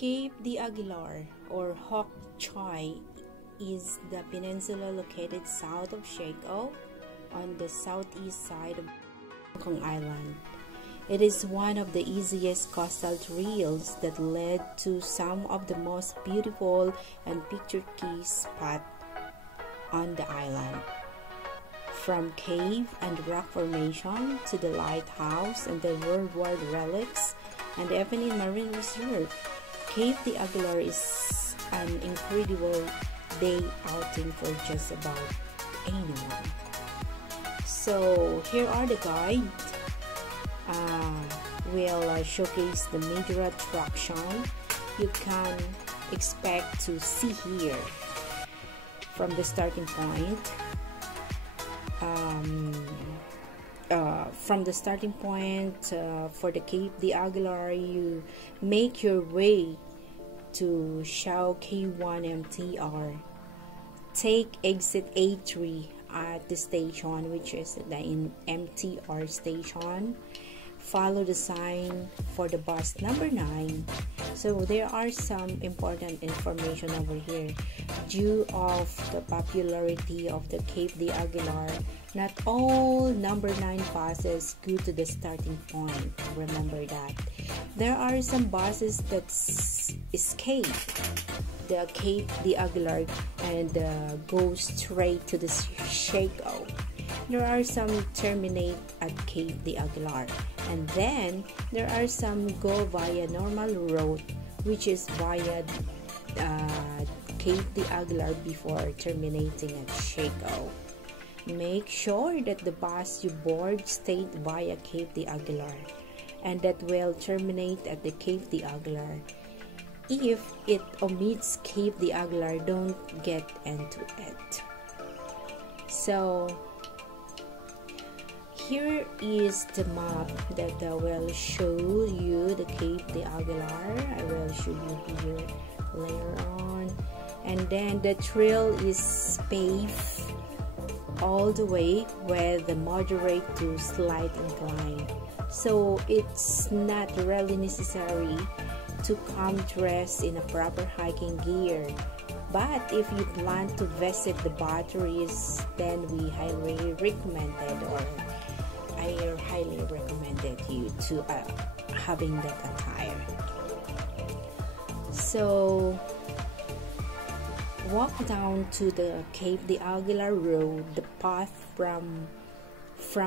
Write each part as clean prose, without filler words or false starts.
Cape d'Aguilar, or Hoc Choi, is the peninsula located south of Shekou on the southeast side of Hongkong Island. It is one of the easiest coastal trails that led to some of the most beautiful and picturesque spots on the island. From cave and rock formation to the lighthouse and the World War relics and even in marine reserve, Cape d'Aguilar is an incredible day outing for just about anyone. So here are the guides. Will showcase the major attraction you can expect to see here. From the starting point, for the Cape d'Aguilar, you make your way to Shao K1 MTR. Take exit A3 at the station, which is the MTR station. Follow the sign for the bus number 9. So there are some important information over here. Due of the popularity of the Cape d'Aguilar, not all number 9 buses go to the starting point. Remember that. There are some buses that escape the Cape d'Aguilar and go straight to the Shekou. There are some terminate at Cape d'Aguilar, and then there are some go via normal road, which is via Cape d'Aguilar before terminating at Shekou. Make sure that the bus you board stayed via Cape d'Aguilar and that will terminate at the Cape d'Aguilar. If it omits Cape d'Aguilar, don't get into it. So here is the map that will show you the Cape d'Aguilar. I will show you here later on. And then the trail is paved all the way with the moderate to slight incline. So it's not really necessary to come dressed in a proper hiking gear. But if you plan to visit the batteries, then we highly recommended you to having that attire. So walk down to the Cape d'Aguilar road. The path from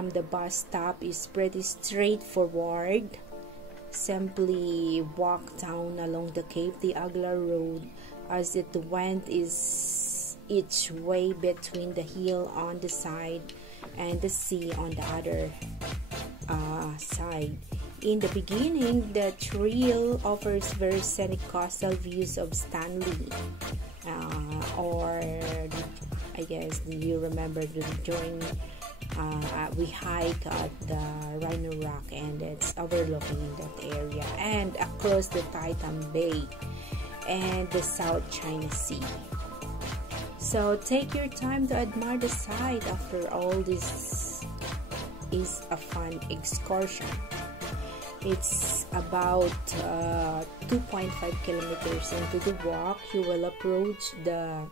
the bus stop is pretty straightforward. Simply walk down along the Cape d'Aguilar road as it went is each way between the hill on the side and the sea on the other side. In the beginning, the trail offers very scenic coastal views of Stanley, or I guess you remember during we hike at the Rhino Rock, and it's overlooking in that area and across the Titan Bay and the South China Sea. So take your time to admire the sight. After all, this is a fun excursion. It's about 2.5 kilometers into the walk. You will approach the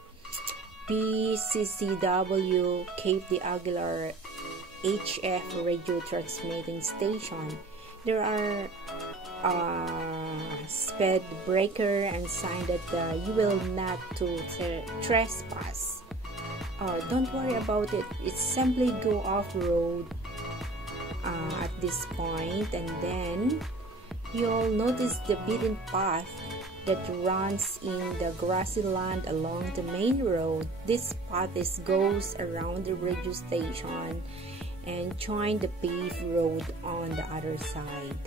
PCCW Cape d'Aguilar HF radio transmitting station. There are speed breaker and sign that you will not to trespass. Don't worry about it. It's simply go off-road at this point, and then you'll notice the beaten path that runs in the grassy land along the main road. This path goes around the radio station and join the paved road on the other side.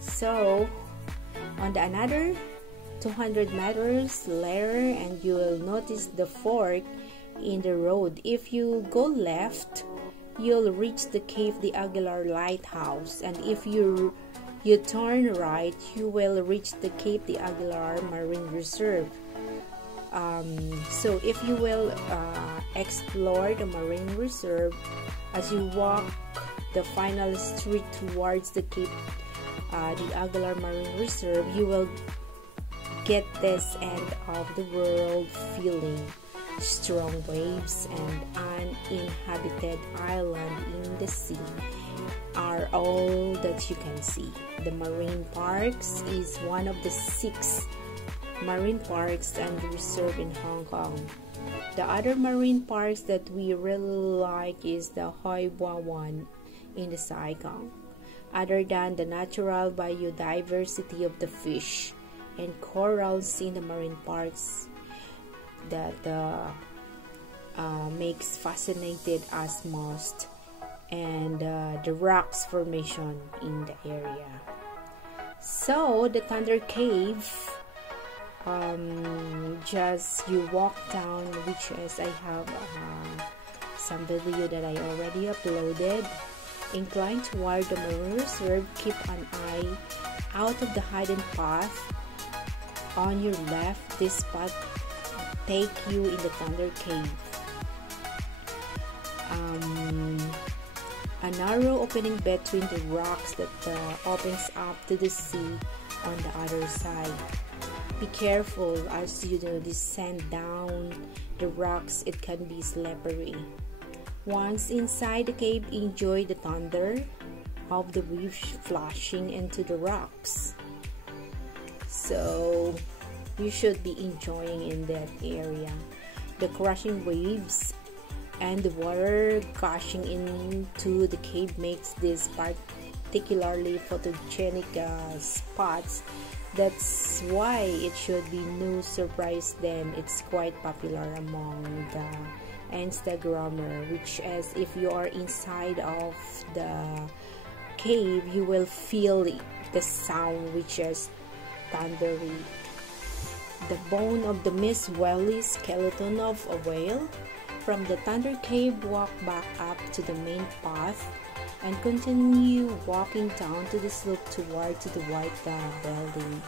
So on the another 200 meters later, and you will notice the fork in the road. If you go left, you'll reach the Cape d'Aguilar lighthouse, and if you turn right, you will reach the Cape d'Aguilar Marine Reserve. So if you will explore the Marine Reserve as you walk the final street towards the Cape d'Aguilar Marine Reserve, you will get this end of the world feeling. Strong waves and uninhabited island in the sea are all that you can see. The marine parks is one of the 6 marine parks and reserve in Hong Kong. The other marine parks that we really like is the Hoi Hua one in the Saigon. Other than the natural biodiversity of the fish and corals in the marine parks that makes fascinated us most, and the rocks formation in the area. So the Thunder Cave, just you walk down, which is I have some video that I already uploaded. Incline toward the marine reserve, keep an eye out of the hidden path on your left. This path take you in the Thunder Cave. A narrow opening between the rocks that opens up to the sea on the other side. Be careful as you descend down the rocks, it can be slippery. Once inside the cave, enjoy the thunder of the waves flashing into the rocks. So you should be enjoying in that area. The crashing waves and the water gushing into the cave makes this particularly photogenic spots. That's why it should be no surprise then it's quite popular among the Instagrammer, which as if you are inside of the cave, you will feel the sound which is thundery. The bone of the Miss Welly skeleton of a whale. From the Thunder Cave, walk back up to the main path and continue walking down to the slope toward to the White Building.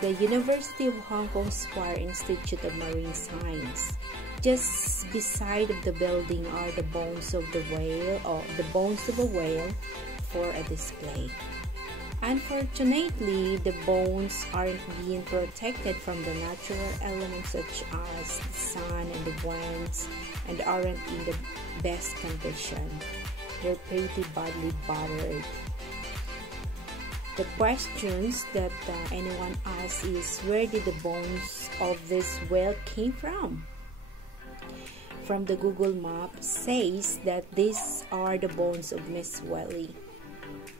The University of Hong Kong Spire Institute of Marine Science. Just beside of the building are the bones of the whale, or the bones of a whale, for a display. Unfortunately, the bones aren't being protected from the natural elements such as the sun and the winds, and aren't in the best condition. They're pretty badly battered. The questions that anyone asks is, where did the bones of this whale came from? From the Google map says that these are the bones of Miss Welly.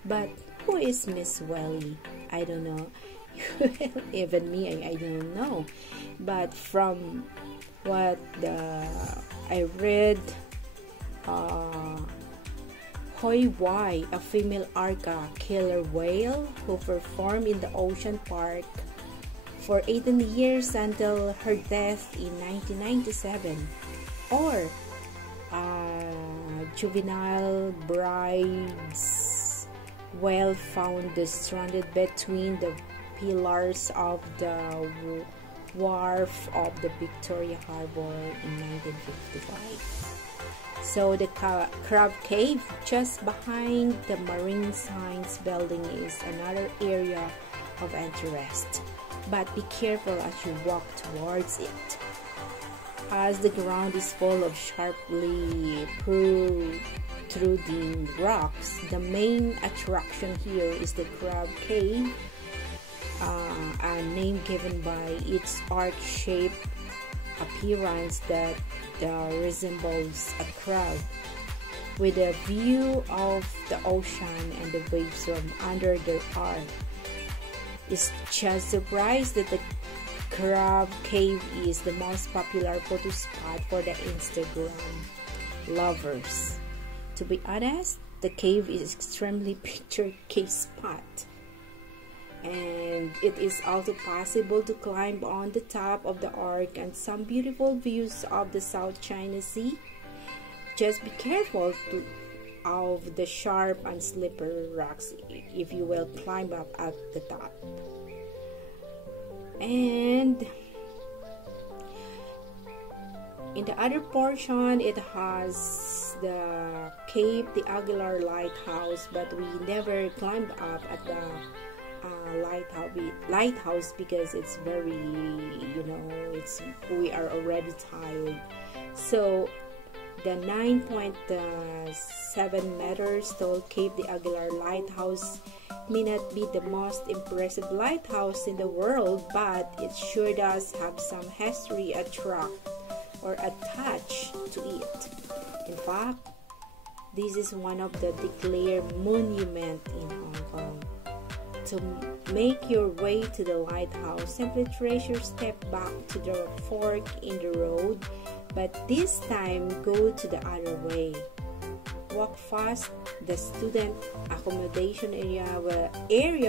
But who is Miss Welly? I don't know. Even me, I don't know. But from what I read, Hoi Wai, a female orca killer whale who performed in the ocean park for 18 years until her death in 1997, or juvenile bride's whale found stranded between the pillars of the wharf of the Victoria Harbour in 1955. So the Crab Cave just behind the Marine Science Building is another area of interest, but be careful as you walk towards it, as the ground is full of sharply protruding rocks. The main attraction here is the Crab Cave, a name given by its arch-shaped appearance that resembles a crab, with a view of the ocean and the waves from under the arc. It's just surprised that the Crab Cave is the most popular photo spot for the Instagram lovers. To be honest, the cave is extremely picture cave spot, and it is also possible to climb on the top of the arc and some beautiful views of the South China Sea. Just be careful of the sharp and slippery rocks if you will climb up at the top. And in the other portion, it has the Cape, the Aguilar Lighthouse, but we never climbed up at the lighthouse because it's very, we are already tired. So the 9.7 meters tall Cape de Aguilar lighthouse may not be the most impressive lighthouse in the world, but it sure does have some history attached to it. In fact, this is one of the declared monuments in Hong Kong. To make your way to the lighthouse, simply trace your step back to the fork in the road, but this time go to the other way. Walk fast. The student accommodation area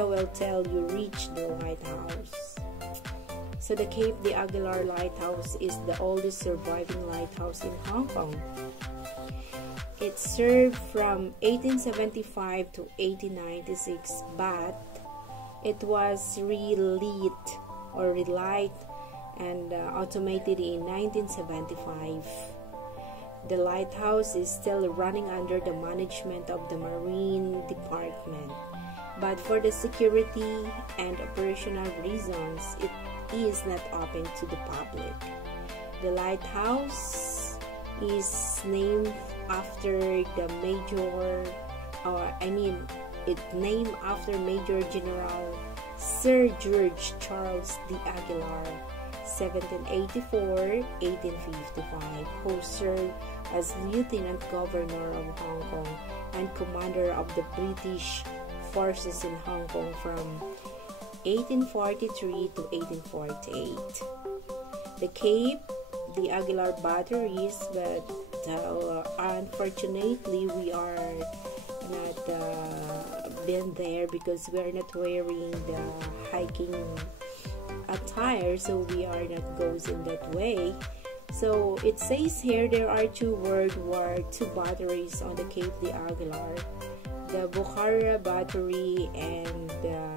will tell you reach the lighthouse. So the Cape de Aguilar Lighthouse is the oldest surviving lighthouse in Hong Kong. It served from 1875 to 1896, but it was relit and automated in 1975. The lighthouse is still running under the management of the Marine Department, but for the security and operational reasons, it is not open to the public. The lighthouse is named after Major General Sir George Charles de Aguilar, 1784-1855, who served as Lieutenant Governor of Hong Kong and Commander of the British forces in Hong Kong from 1843 to 1848. The Cape de Aguilar batteries, but unfortunately we are not been there because we are not wearing the hiking attire, so we are not goes in that way. So it says here there are two World War II batteries on the Cape de Aguilar, the Bukhara Battery and the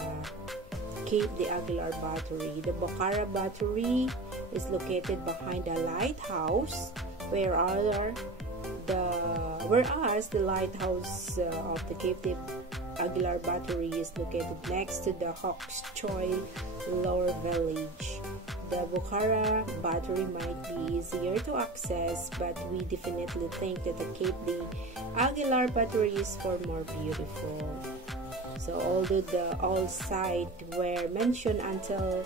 Cape de Aguilar Battery. The Bukhara Battery is located behind the lighthouse, whereas the lighthouse of the Cape de Aguilar Battery is located next to the Hawks Choi Lower Village. The Bukhara Battery might be easier to access, but we definitely think that the Cape de Aguilar Battery is far more beautiful. So although all sites were mentioned until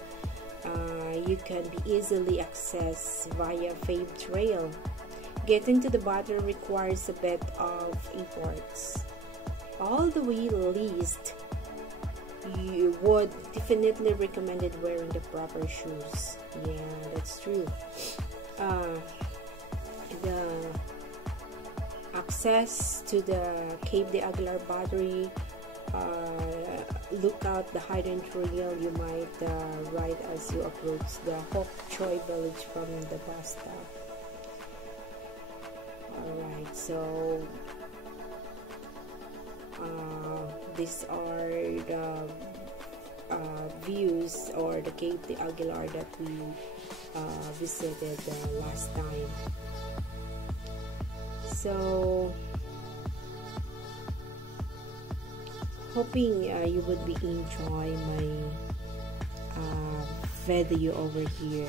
you can be easily accessed via Fave Trail, getting to the battery requires a bit of efforts. Although we least, you would definitely recommend wearing the proper shoes. Yeah, that's true. The access to the Cape de Aguilar Battery, look out the hidden trail you might ride as you approach the Hok Choi village from the bus stop. Alright, so these are the views or the Cape de Aguilar that we visited last time. So hoping you would be enjoy my video over here.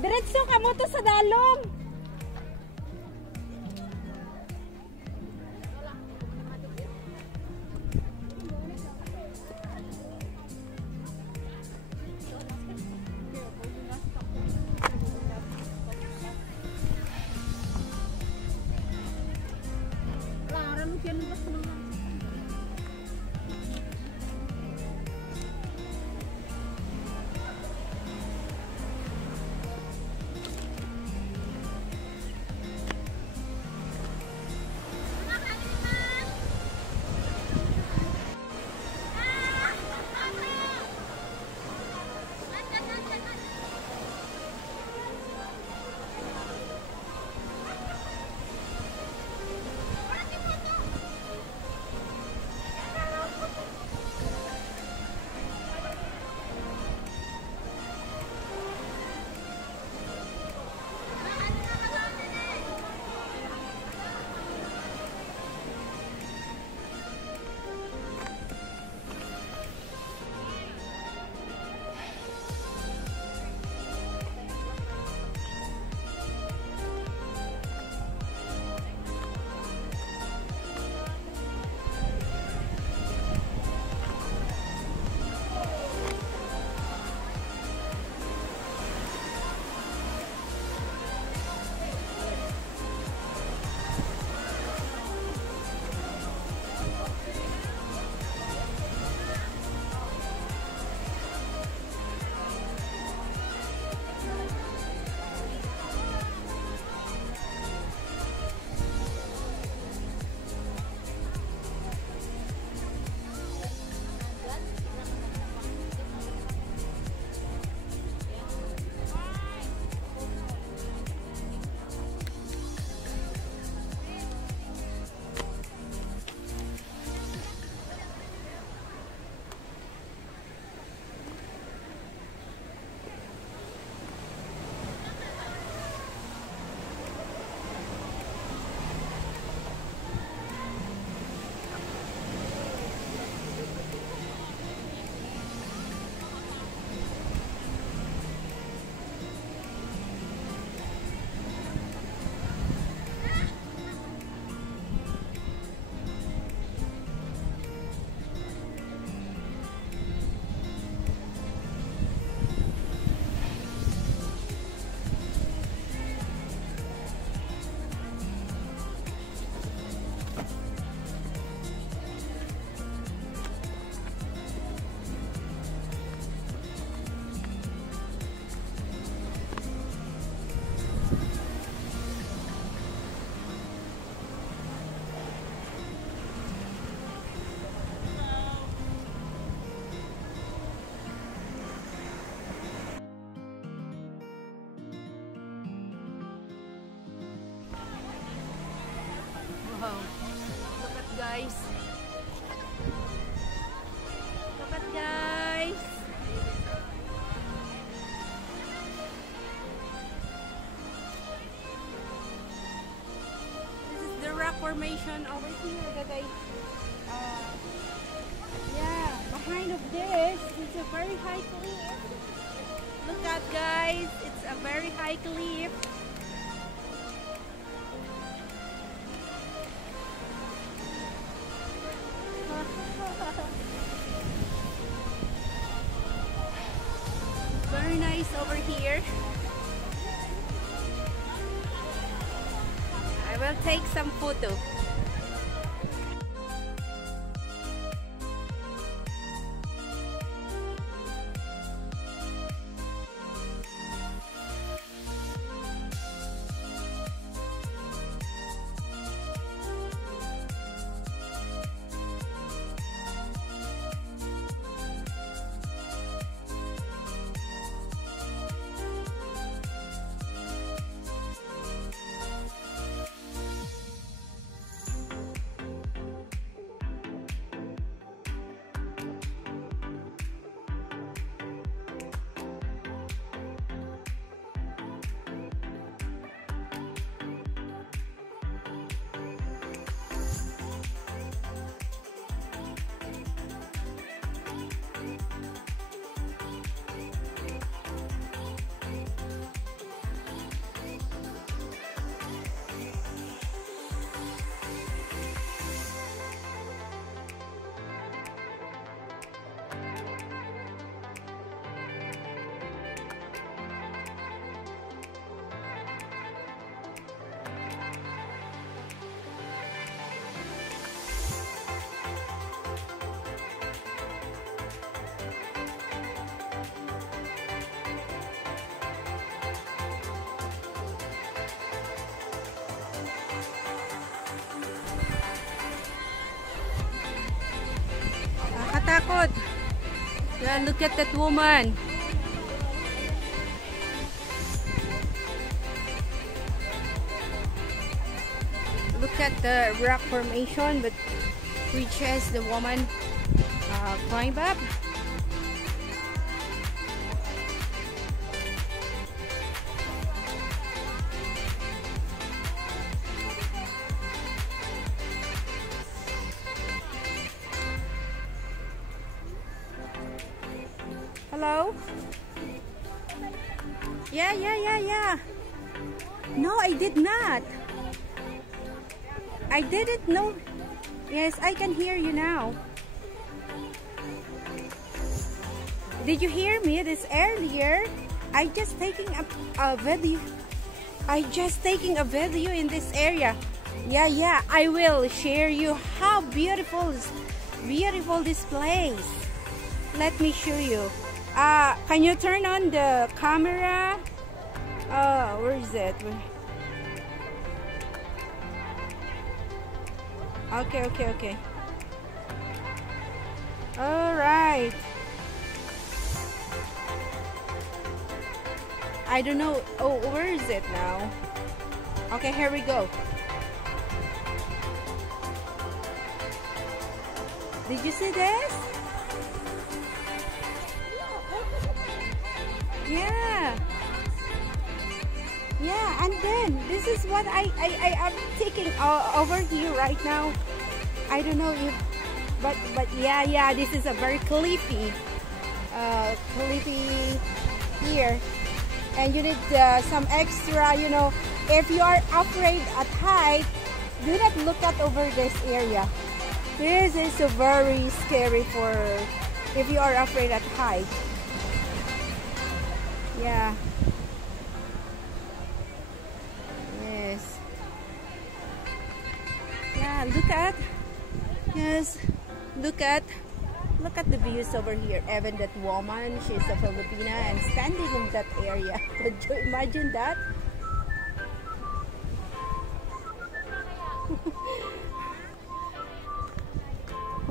Diretso ka mo to sa dalom. Wow, look at guys. Look at guys. This is the rock formation over here that yeah, behind of this, it's a very high cliff. Look at guys, it's a very high cliff. Very nice over here. I will take some photo. nakakatakot. Yeah, look at that woman. Look at the rock formation, but which has the woman climb up. Hello? Yeah. No, I did not. I didn't know. Yes, I can hear you now. Did you hear me this earlier? I just taking a video. I just taking a video in this area. Yeah. I will share you how beautiful this place. Let me show you. Can you turn on the camera? Where is it? Okay. All right. I don't know. Oh, where is it now? Okay, here we go. Did you see this? Yeah, and then this is what I am taking over here right now. I don't know if, but yeah, this is a very cliffy here, and you need some extra, you know, if you are afraid at height, do not look at over this area. This is very scary for if you are afraid at height. Yeah. Yes. Yeah, look at. Yes. Look at the views over here. Even that woman, she's a Filipina and standing in that area. Could you imagine that?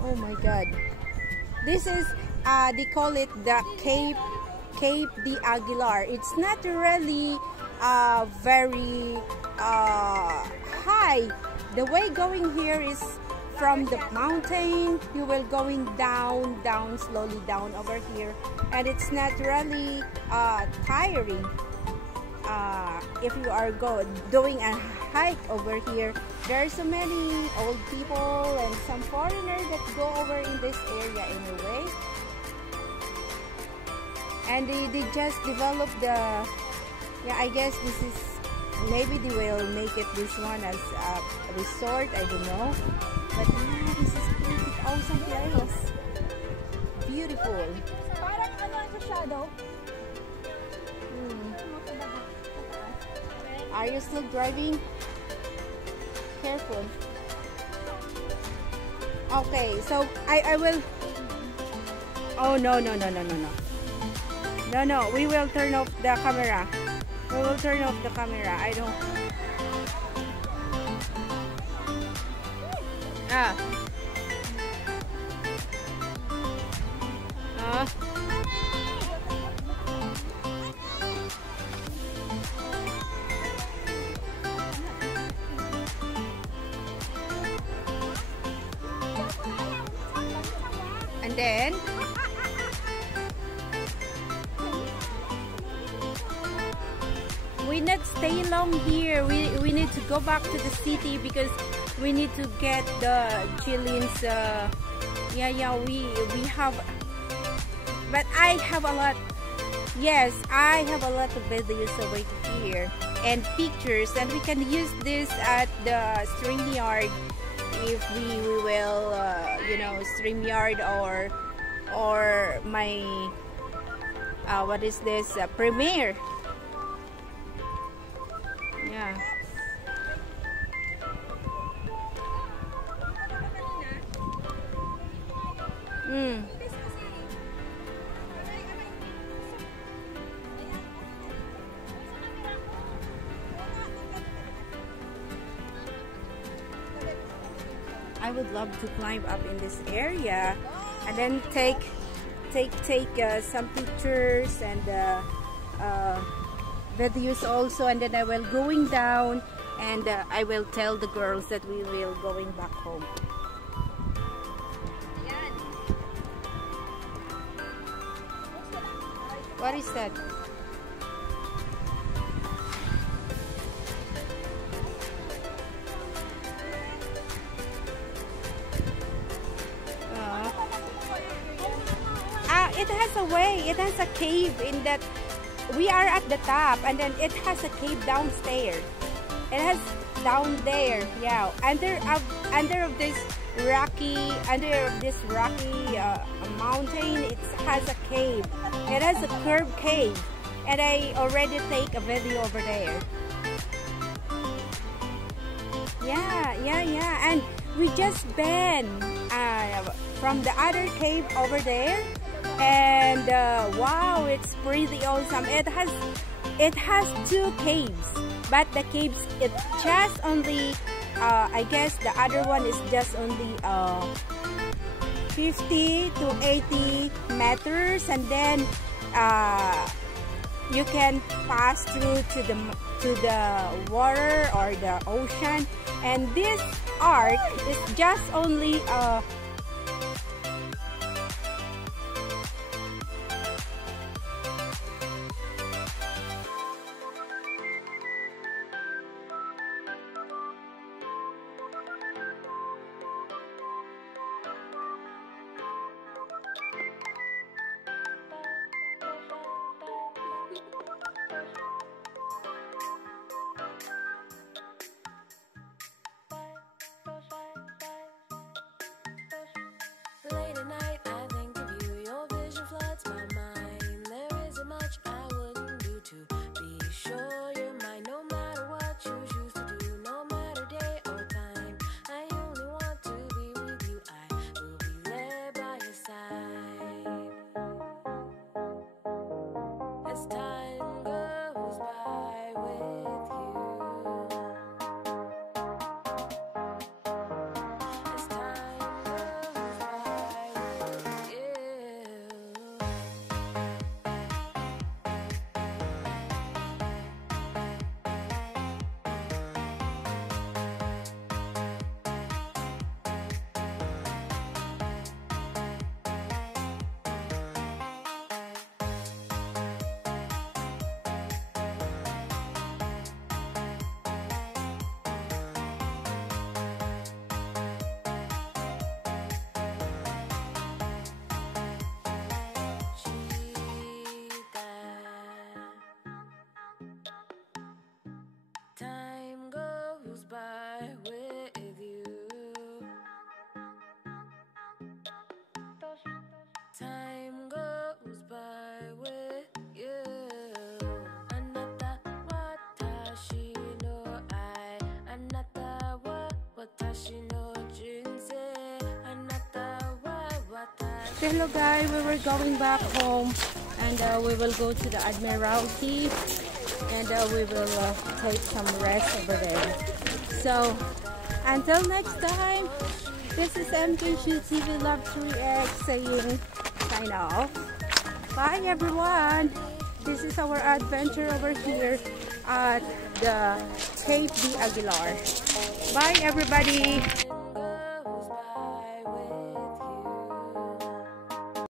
Oh my God. This is they call it the Cape de Aguilar. It's not really very high. The way going here is from the mountain. You will going down slowly down over here, and it's not really tiring if you are doing a hike over here. There are so many old people and some foreigners that go over in this area anyway. And they just developed the, yeah, I guess this is, maybe they will make it this one as a resort, I don't know. But yeah, this is pretty awesome place. Beautiful. Parang ano sa shadow? Are you still driving? Careful. Okay, so I will, oh no, we will turn off the camera. I don't. And then we not stay long here. We need to go back to the city because we need to get the Chileans. We have, but I have a lot. Yes, I have a lot of videos over here and pictures, and we can use this at the StreamYard if we will, StreamYard or my what is this Premiere. Yeah. I would love to climb up in this area, and then take some pictures and videos also, and then I will going down, and I will tell the girls that we will going back home. What is that? It has a way, it has a cave in that. We are at the top, and then it has a cave downstairs. It has down there, yeah, under this rocky mountain. It has a cave. It has a curved cave, and I already take a video over there. Yeah, and we just been from the other cave over there, and wow, it's pretty awesome. It has two caves, but the caves, it's just only I guess the other one is just only 50 to 80 meters, and then you can pass through to the water or the ocean. And this arc is just only late at night, I think of you. Your vision floods my mind. There isn't much I wouldn't do to be sure you're mine. No matter what you choose to do, no matter day or time, I only want to be with you. I will be there by your side. As time goes by with you. As time goes by with you. Time goes by with you. Time goes by with you. Anata watashi no ai. Anata wa watashi no junsei. Anata wa watashi. hello guys, we were going back home, and we will go to the Admiralty, and we will take some rest over there. So until next time, this is MKC TV Love 3X saying sign off. Bye everyone. This is our adventure over here at the Cape de Aguilar. Bye everybody. Goes by with